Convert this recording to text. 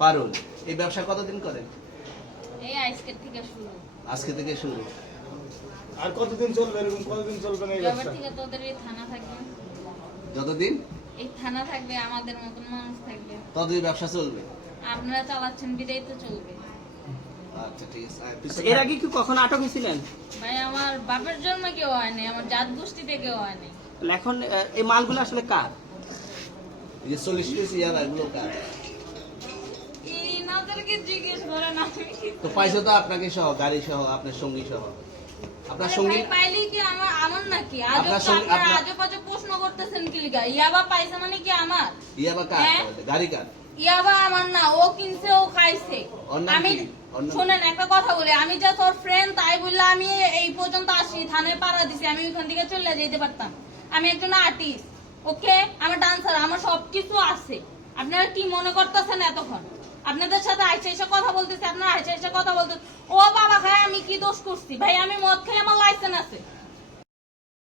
পারুল এই ব্যবসা কতদিন করেন এই আজকের থেকে শুরু। আজকে থেকে শুরু। আর কতদিন চলবে এরকম? কতদিন চলবে না এই ব্যবসা? থেকে তোদের এই থানা থাকবে। যতদিন? এই থানা থাকবে আমাদের মতন মানুষ থাকবে। ততদিন ব্যবসা চলবে? আপনারা চালাচ্ছেন বিদায় তো চলবে। আচ্ছা ঠিক আছে। এর আগে কি কখনো আটক হয়েছিলেন? ভাই আমার বাপের জন্ম কেউ হয়নি আমার জাত গোষ্ঠীতে কেউ হয়নি তাহলে এখন এই মালগুলো আসলে কার? এই যে চল্লিশ পিস ইয়ার এগুলো কার? তো পাইছে তো আপনাকে সহ গাড়ি সহ আপনার সঙ্গী সহ। আপনার সঙ্গী পাইলে কি আমার আমার নাকি? আপনার সঙ্গে- প্রশ্ন করতেছেন কি লিগা? ইয়াবা পাইছে মানে কি আমার? ইয়াবা কার? হ্যাঁ? গাড়ি কার? ইয়াবা আমার না ও কিনছে ও খাইছে। আমি? শোনেন একটা কথা বলি। আমি যা তোর ফ্রেন্ড তাই বললে আমি এই পর্যন্ত আসি। থানায় পাড়া দিছি আমি ওইখান থেকে চলে যেতে পারতাম। আমি একজন আর্টিস্ট ওকে আমার ডান্সার আমার সবকিছু আছে। আপনারা কি মনে করতেছেন এতক্ষণ? আপনাদের সাথে আইসা এসে কথা বলতেছি, আপনারা আইসা এসে কথা বলতেছে ও বাবা খায়, আমি কি দোষ করছি? ভাই, আমি মদ খাই, আমার লাইসেন্স আছে।